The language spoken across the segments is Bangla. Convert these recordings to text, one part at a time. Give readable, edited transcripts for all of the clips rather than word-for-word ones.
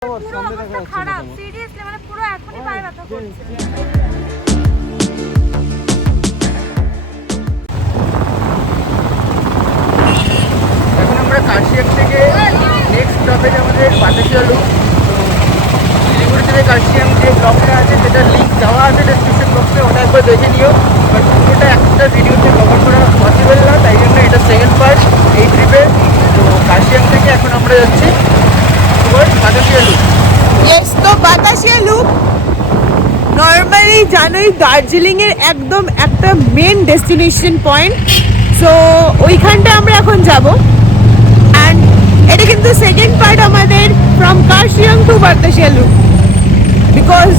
খারাপ সিরিয়াসলি, মানে পুরো এখনই পায়ে ব্যথা করছে। এখন আমরা কার্শিয়াং থেকে নেক্সট স্টপেজ আমাদের বাতাসিয়া লুপ। শিলিগুড়ি থেকে কার্শিয়াং যে ব্লকটা আছে সেটার লিঙ্ক দেওয়া আছে ডেসক্রিপশন বক্সে, ওটা একবার দেখে নিও। বাট পুরোটা একটা ভিডিওতে কভার করা পসিবল না, তাই জন্য এটা সেকেন্ড পার্ট এই ট্রিপে। তো কার্শিয়াং থেকে এখন আমরা যাচ্ছি বাতাসিয়া লুপ। ইয়েস, তো বাতাসিয়া লুপ নর্মালি জানোই দার্জিলিং এর একদম একটা মেন ডেস্টিনেশন পয়েন্ট। সো ওইখানটা আমরা এখন যাব। অ্যান্ড এটা কিন্তু সেকেন্ড পার্ট আমাদের from Kurseong to Batasia loop, because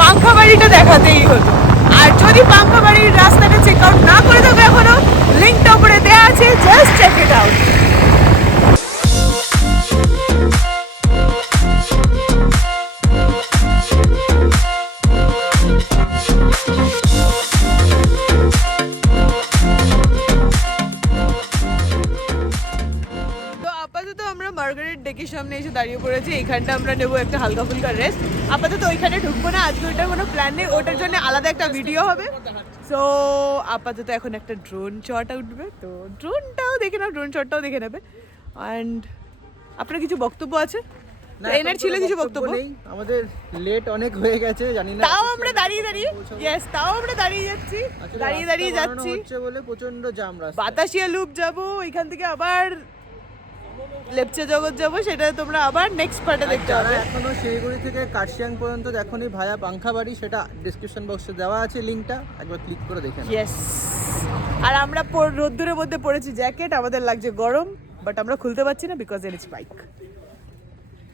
পাংখাবাড়িটা দেখাতেই হতো। আর যদি পাংখাবাড়ির রাস্তাটা চেক আউট না করে থাকো এখনো, লিঙ্কটা উপরে দেওয়া আছে, জাস্ট চেক ইট আউট। ডেকের সামনে এসে দাঁড়িয়ে পড়েছি। এইখানটা আমরা নেবো একটা হালকা ফুলকা রেস্ট। আপাতত ওইখানে ঢুকবো না, আজকে ওইটার কোনো প্ল্যান নেই, ওটার জন্য আলাদা একটা ভিডিও হবে। সো আপাতত এখন একটা ড্রোন শট উঠবে, তো ড্রোনটাও দেখে নাও, ড্রোন শটটাও দেখে নেবে। অ্যান্ড আপনার কিছু বক্তব্য আছে? এনার ছিল কিছু বক্তব্য নেই, আমাদের লেট অনেক হয়ে গেছে জানি না, তাও আমরা দাঁড়িয়ে যাচ্ছি হচ্ছে বলে প্রচন্ড জাম রাস্তা। বাতাসিয়া লুপ যাব, ওইখান থেকে আবার লেপচা জগৎ যাবো, সেটা তোমরা আবার নেক্সট পার্টে দেখতে পাবে। এখনো শিলিগুড়ি থেকে কার্শিয়াং পর্যন্ত দেখোনি ভায়া পাংখাবাড়ি, সেটা ডেসক্রিপশন বক্সে দেওয়া আছে লিঙ্কটা, একবার ক্লিক করে দেখে নাও। ইয়েস, আর আমরা রোদ্দুরের মধ্যে পড়েছি জ্যাকেট, আমাদের লাগছে গরম, বাট আমরা খুলতে পারছি না বিকজ ইটস বাইক।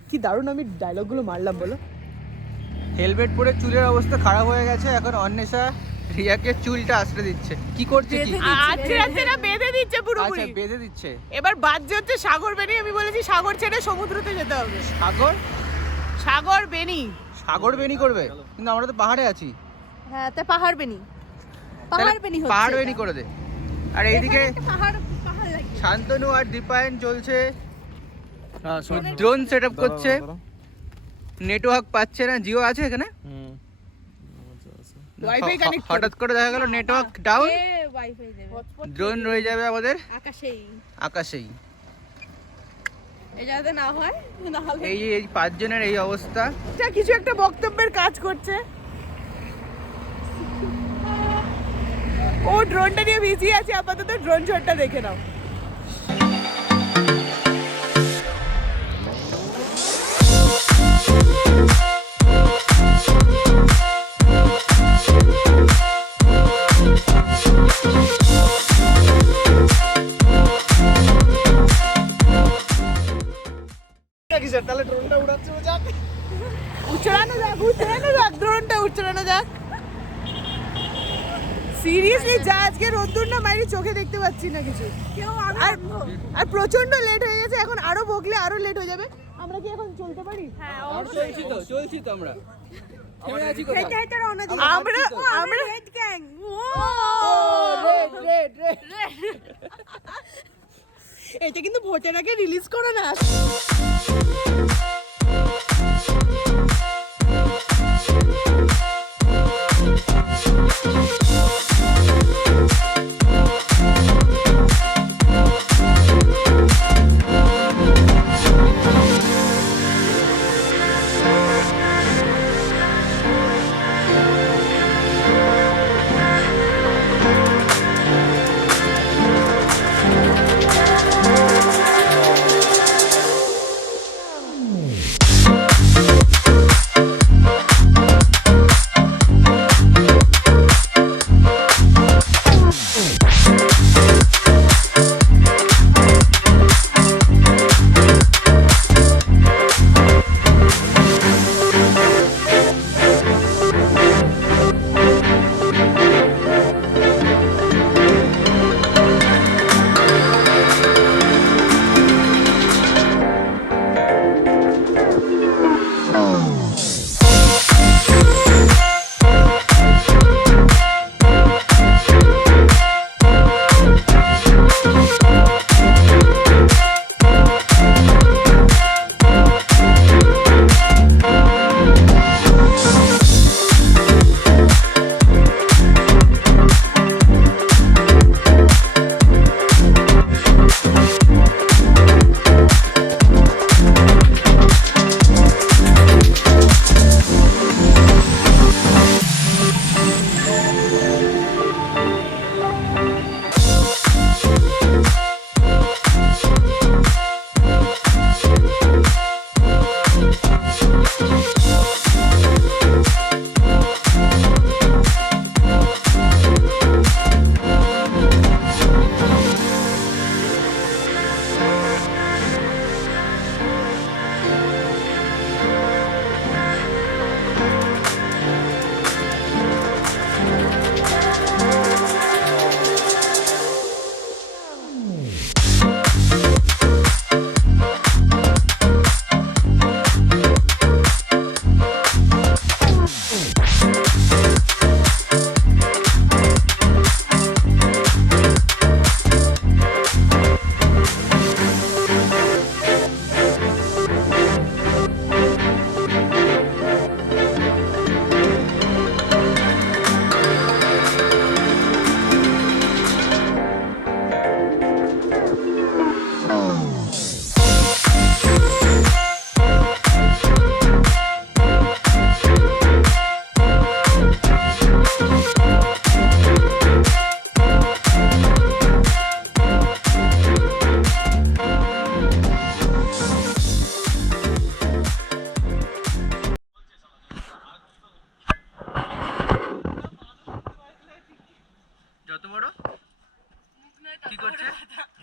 কি দারুণ আমি ডায়লগগুলো মারলাম বলো। হেলমেট পরে চুলের অবস্থা খারাপ হয়ে গেছে, এখন অন্বেষা রিয়াকে চুলটা আশ্রয় দিচ্ছে। কি করছে? আচ্ছা না, বেঁধে দিচ্ছে পুরোপুরি। আচ্ছা, বেঁধে দিচ্ছে। এবার বাদ হচ্ছে সাগর বেনি। আমি বলেছি সাগর ছেড়ে সমুদ্রতে যেতে হবে। সাগর বেনি করবে, কিন্তু আমরা তো পাহাড়ে আছি। হ্যাঁ, তা পাহাড় বেনি হচ্ছে, পাহাড় বেনি করে দে। আর এইদিকে শান্তনু আর দীপায়ন চলছে, ড্রোন সেট আপ করছে। নেটওয়ার্ক পাচ্ছে না, জিও আছে এখানে, ওয়াইফাই কানেক্ট। হঠাৎ করে দেখা গেল নেটওয়ার্ক ডাউন, ওয়াইফাই দেবে, ড্রোন রয়ে যাবে আমাদের আকাশেই। এই যাতে না হয়, না হলে এই পাঁচজনের এই অবস্থা। কিছু একটা বক্তব্যের কাজ করছে। ও ড্রোনটা নিয়ে বিজি আছে, আপাতত ড্রোন শটটা দেখে নাও। তাহলে ড্রোনটা উড়াচ্ছে, উচ্চারানো যাক ড্রোনটা উচ্চারানো যাক। সিরিয়াসলি যা আজকে রোদ্দুর না মাইরি, চোখে দেখতে পাচ্ছি না কিছু। আর প্রচন্ড লেট হয়ে গেছে, এখন আরো বকলে আরো লেট হয়ে যাবে। আমরা কি এখন চলতে পারি? হ্যাঁ, চলছি তো আমরা। এটা কিন্তু ভোটের আগে রিলিজ করে না। যত বড় কি করছে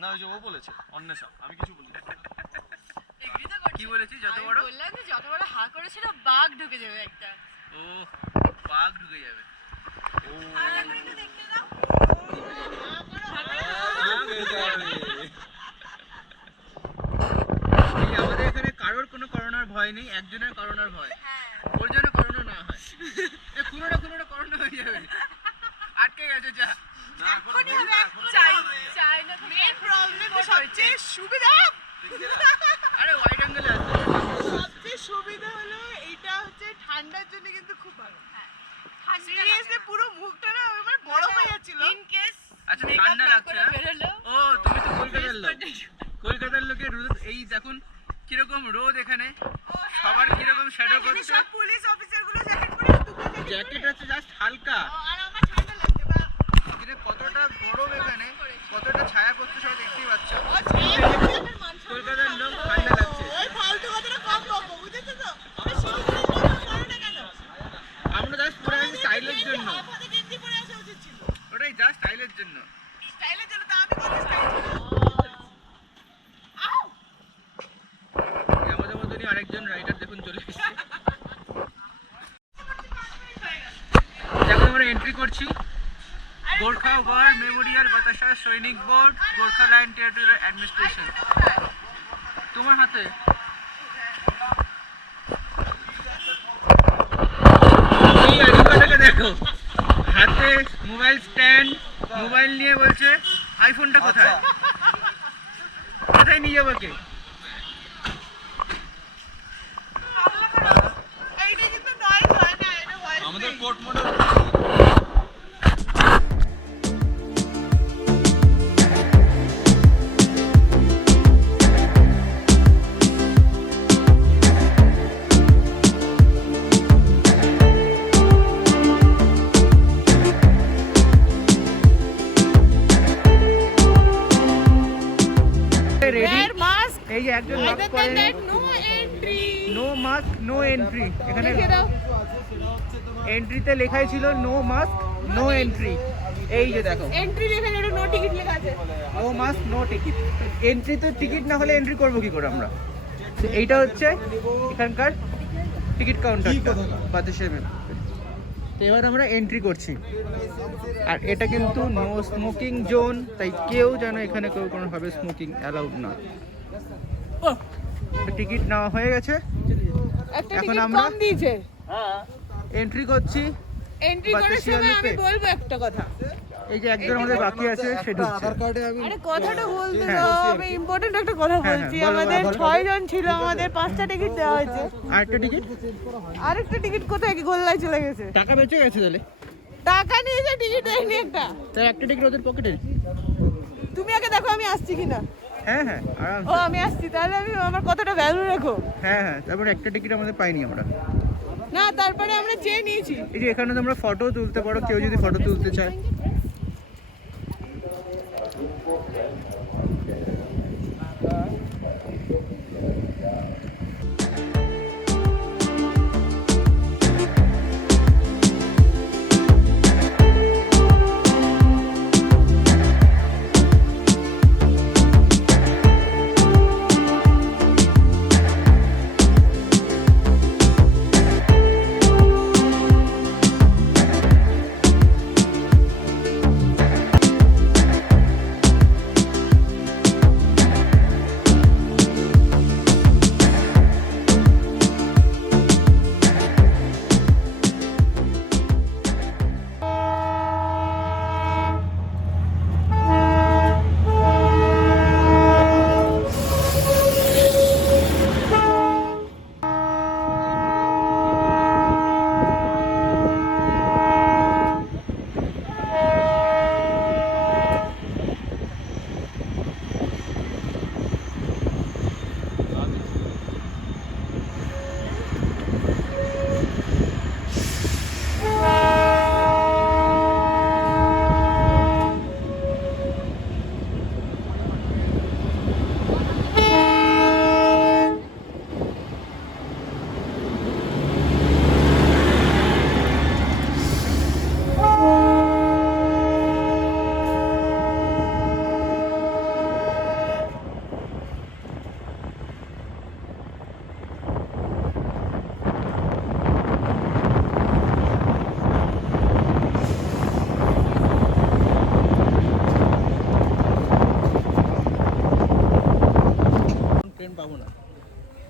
না ওই যে ও বলেছে অন্বেষা আমি কিছু বলি কি বলেছি যত বড় বললাম যে যত বড় হা করেছিল বাঘ ঢুকে যাবে একটা ও বাঘ ঢুকে যাবে ও আমাদের এখানে কারোর কোনো করোনার ভয় নেই, একজনের করোনার ভয়। ওর জন্য করোনা না হয়, কোনো করোনা হয়ে যাবে। আটকে গেছে যা এখনই হবে চাইনা মেন প্রবলেম সবচেয়ে সুবিধা আরে ওয়াইড অ্যাঙ্গেলে আছে সবচেয়ে সুবিধা হলো এইটা হচ্ছে ঠান্ডার জন্য কিন্তু খুব ভালো। সিরিয়াসলি পুরো মুখটা না আমার বড় হয়ে যাচ্ছিল। ইন কেস আচ্ছা ঠান্ডা লাগছে না? ও তুমি তো কলকাতার লোক, কলকাতার লোকের রোদ এই দেখুন কিরকম রোদ এখানে, সবার কিরকম শ্যাডো করছে। সব পুলিশ অফিসার গুলো জ্যাকেট পরে জ্যাকেট আছে জাস্ট হালকা, আর আমার ঠান্ডা লাগছে বা এখানে কতটা গরম, এখানে কতটা ছায়া পড়ছে সব দেখতেই পাচ্ছ। কলকাতার লোক ঠান্ডা লাগছে। ওই ফালতু কথাটা কম বলবো, বুঝেছো তো? আমরা জাস্ট পরে আছি স্টাইলের জন্য, আমাদের গেঞ্জি পরে আসা উচিত ছিল। ওটাই জাস্ট স্টাইলের জন্য। স্টাইলের জন্য তো আমি কত স্টাইল ছিল। আমাদের মতনই আরেকজন রাইডার দেখুন চলে এসেছে। এখন আমরা এন্ট্রি করছি গোর্খা ওয়ার মেমোরিয়াল বাতাসা সৈনিক board Gorkha land territory administration. তোমার হাতে এই আইফোনটাকে দেখো, হাতে মোবাইল স্ট্যান্ড, মোবাইল নিয়ে বলছে আইফোনটা কোথায়, কোথায় নিয়ে যাবো কে? এইটা কিন্তু নয়েজ হয় না, এটা ভয়েস। আমাদের কোর্ট মডেল এই যে একজন মাস্ক পরেনি, নো মাস্ক নো এন্ট্রি। এখানে এন্ট্রিতে লেখাই ছিল নো মাস্ক নো এন্ট্রি। এই যে দেখো এন্ট্রি এখানে একটা নো টিকিট লেখা আছে। No mask no ticket. Entry তো টিকিট না হলে এন্ট্রি করবো কি করে আমরা? তো এইটা হচ্ছে এখানকার টিকিট কাউন্টারটা বাতাসা। তো এবার আমরা এন্ট্রি করছি, আর এটা কিন্তু নো স্মোকিং জোন, তাই কেউ যেন এখানে কেউ কোনোভাবে স্মোকিং অ্যালাউড না। টিকিট নেওয়া হয়ে গেছে, একটা এখন টিকিট আমরা কম দিয়েছে। এন্ট্রি করছি। এন্ট্রি করার বাতাসিয়া সময় আমি লুপে। বলবো একটা কথা। এই যে একজন আমাদের বাকি আছে সে ঢুকছে। আরে কথাটা বলতে হ্যাঁ। দাও, আমি ইম্পর্টেন্ট একটা কথা হ্যাঁ, বলছি। বলো, আমাদের বলো। 6 জন ছিল, আমাদের 5টা টিকিট দেওয়া হয়েছে। আরেকটা টিকিট, আরেকটা টিকিট কোথায় কি গোল্লায় চলে গেছে? টাকা বেঁচে গেছে তাহলে? টাকা নিয়েছে, টিকিট দেয়নি একটা। তাহলে একটা টিকিট ওদের পকেটে। তুমি আগে দেখো আমি আসছি কিনা। হ্যাঁ হ্যাঁ ও আরামসে। আমি আসছি, তাহলে আমি আমার কথাটা ভ্যালু রাখো। হ্যাঁ হ্যাঁ, তারপর একটা টিকিট আমাদের পাইনি আমরা। না তারপরে আমরা চেয়ে নিয়েছি। এই যে এখানে তোমরা ফটো তুলতে পারো, কেউ যদি ফটো তুলতে চায়।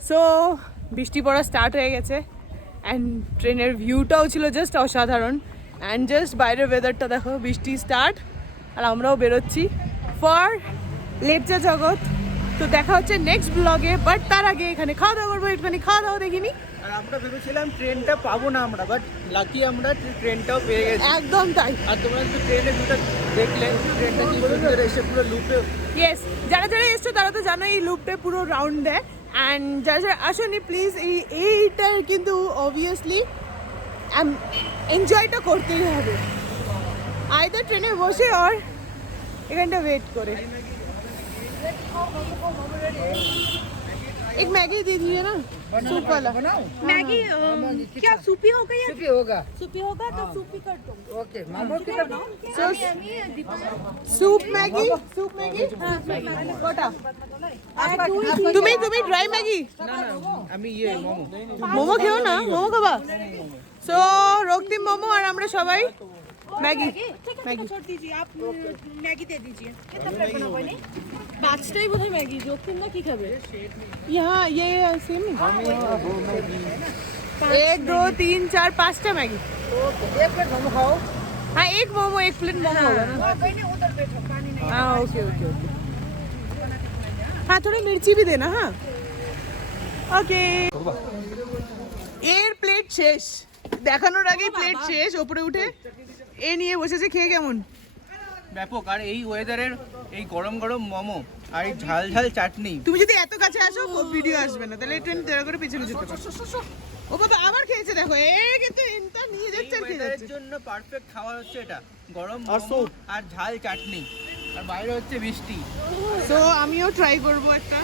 সো বৃষ্টি পড়া স্টার্ট হয়ে গেছে অ্যান্ড ট্রেনের ভিউটাও ছিল জাস্ট অসাধারণ অ্যান্ড জাস্ট বাইরের ওয়েদারটা দেখো, বৃষ্টি স্টার্ট আর আমরাও বেরোচ্ছি ফর লেপচা জগৎ। তো দেখা হচ্ছে নেক্সট ব্লগে, বাট তার আগে এখানে খাওয়া দাওয়া করবো, একটুখানি খাওয়া দাওয়া দেখিনি। আর আমরা ভেবেছিলাম ট্রেনটা পাবো না আমরা, বাট লাকি আমরা ট্রেনটাও পেয়ে গেছি। একদম তাই। আর তোমরা যদি ট্রেনের ভিউটা দেখলে, ট্রেনটা কি সুন্দর এসে পুরো লুপে। ইয়েস, যারা যারা এসছো তারা তো জানো এই লুপটা পুরো রাউন্ড দেয় অ্যান্ড যারা যারা আসেনি প্লিজ এইটার কিন্তু অবভিয়াসলি এনজয়টা করতেই হবে, আইদার ট্রেনে বসে আর এখানটা ওয়েট করে। एक मैगी दे दीजिए ना, सूप वाला। मैगी क्या सूपी होगा या सूपी होगा। सूपी होगा तो सूपी कर दो। ओके मामो कितना? सूप मैगी, सूप मैगी कोटा। তুমি ড্রাই ম্যাগি? না আমি মোমো। মোমো খেও না, মোমো খাবা? সো রক্তিম মোমো আর আমরা সবাই मैगी। मैगी छोड़ दीजिए, आप मैगी दे दीजिए। कितना प्लेट बनाओगे? नहीं 5টাই বোধহয় मैगी রক্তিম না কি খাবে? यहाँ ये सेम 1 2 3 4 5টা मैगी। एक प्लेट मोमो खाओ। हाँ एक मोमो, एक प्लेट मोमो होगा ना? उधर बैठो, पानी नहीं। हाँ ओके ओके ओके। हाँ थोड़ी मिर्ची भी देना। हाँ ओके। এর প্লেট শেষ, দেখানোর আগেই প্লেট শেষ। ওপরে উঠে এ নিয়ে বসেছে, খেয়ে কেমন? ব্যাপক। আর এই ওয়েদারের এই গরম গরম মোমো আর এই ঝাল ঝাল চাটনি। তুমি যদি এত কাছে আসো ভিডিও আসবে না, তাহলে ট্রেন তেরা করে পিছনে যেতে পারো। ও বাবা আবার খেয়েছে, দেখো এ কিন্তু ইনটা নিয়ে যাচ্ছে আর খেয়ে ওয়েদারের যাচ্ছে। জন্য পারফেক্ট খাবার হচ্ছে এটা, গরম মোমো আর ঝাল চাটনি, আর বাইরে হচ্ছে বৃষ্টি। সো আমিও ট্রাই করব একটা।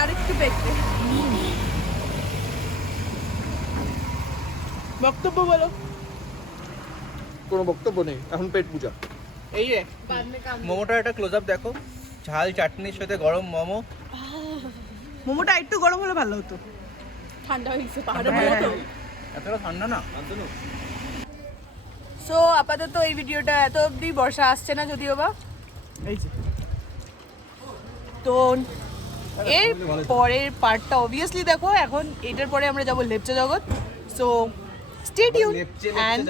আর একটু বেশি বক্তব্য বলো। কোনো বক্তব্য নেই, এখন পেট পূজা। এই যে মোমোটা একটা ক্লোজ আপ দেখো, ঝাল চাটনির সাথে গরম মোমো। মোমোটা একটু গরম হলে ভালো হতো। ঠান্ডা হয়ে গেছে পাহাড়ে বলো তো। এতটা ঠান্ডা না। সো আপাতত এই ভিডিওটা এত অবধি, বর্ষা আসছে না যদিও বা। এই যে তো এর পরের পার্টটা অবভিয়াসলি দেখো, এখন এটার পরে আমরা যাব লেপচা জগৎ। সো স্টে টিউন এন্ড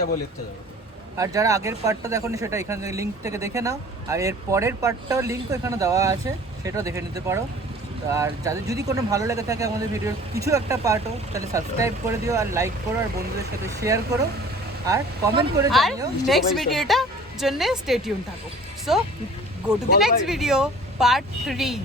আর যারা আগের পার্টটা দেখোনি সেটা এখানে লিংক থেকে দেখে নাও, আর এর পরের পার্টটাও লিংকও এখানে দেওয়া আছে, সেটাও দেখে নিতে পারো। আর যাদের যদি কোনো ভালো লেগে থাকে আমাদের ভিডিওর কিছু একটা পার্টও, তাহলে সাবস্ক্রাইব করে দিও আর লাইক করো আর বন্ধুদের সাথে শেয়ার করো আর কমেন্ট করে আর জানিও নেক্সট ভিডিওটা জন্য স্টে টিউন থাকো। So go to the next video part 3।